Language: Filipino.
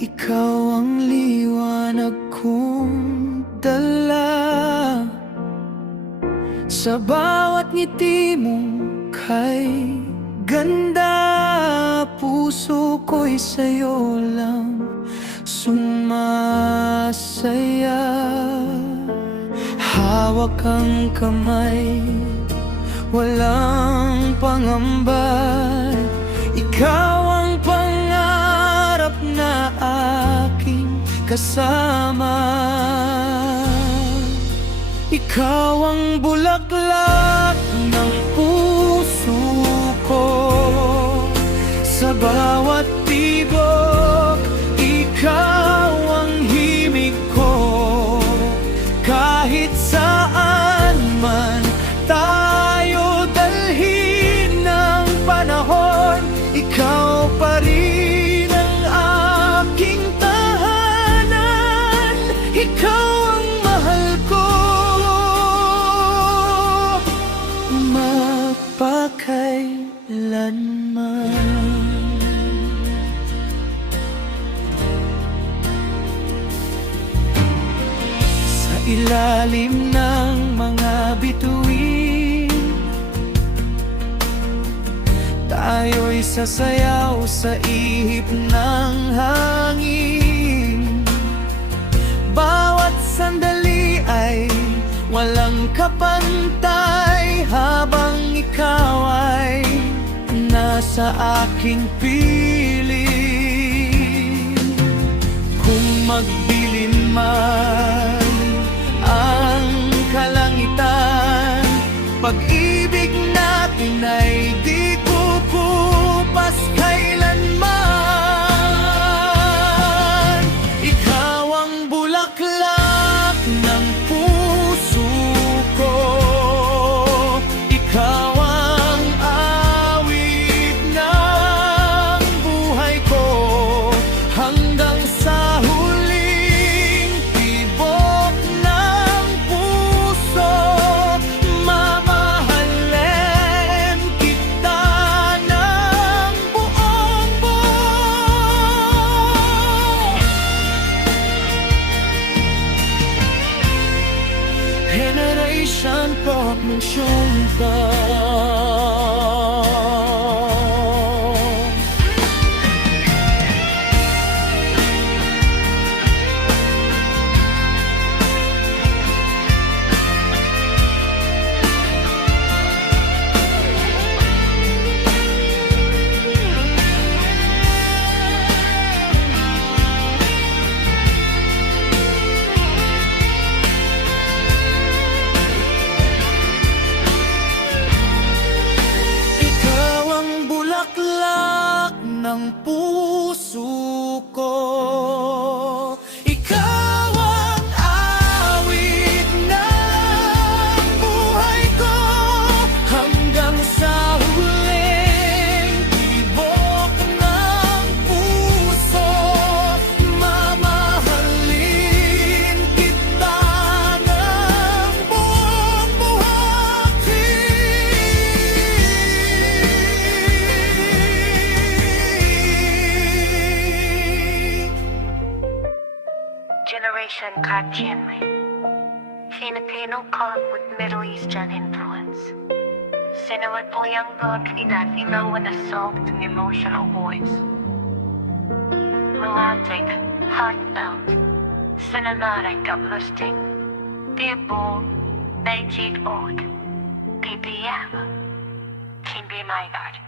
ikaw ang liwanag kong dala. Sa bawat ngiti mo kay ganda, puso ko'y sa'yo lang sumasaya. Hawak ang kamay, walang pangamba. Ikaw ang pangarap na aking kasama. Ikaw ang bulaklak ng puso ko. Sa bawat tibok, ikaw ang himig ko. Kahit saan man tayo dalhin ng panahon, ikaw pa rin ang aking tahanan. Ikaw ang mahal ko, magpakailanman. Sa ilalim ng mga bituin, tayo'y sasayaw sa ihip ng hangin. Bawat sandali ay walang kapantay, habang ikaw ay nasa aking piling. Kung magdilim man ang kalangitan, pag-ibig natin ay di kukupas kailanman. Ikaw ang bulaklak ng puso ko. Ikaw ang awit ng buhay ko. Hanggang sa huling tibok ng puso, mamahalin kita ng buong buo. Generation Pop mensyonta. Ng puso ko. Ikaw ang awit ng buhay ko. Hanggang sa huling tibok ng puso, mamahalin kita ng buong buhay. Generation Katienme, Filipino cult with Middle Eastern influence. Sinulat po yung doctrina with a soft and emotional voice. Melodic, heartfelt, cinematic, uplifting. People, they cheat old. PPM, can be my God.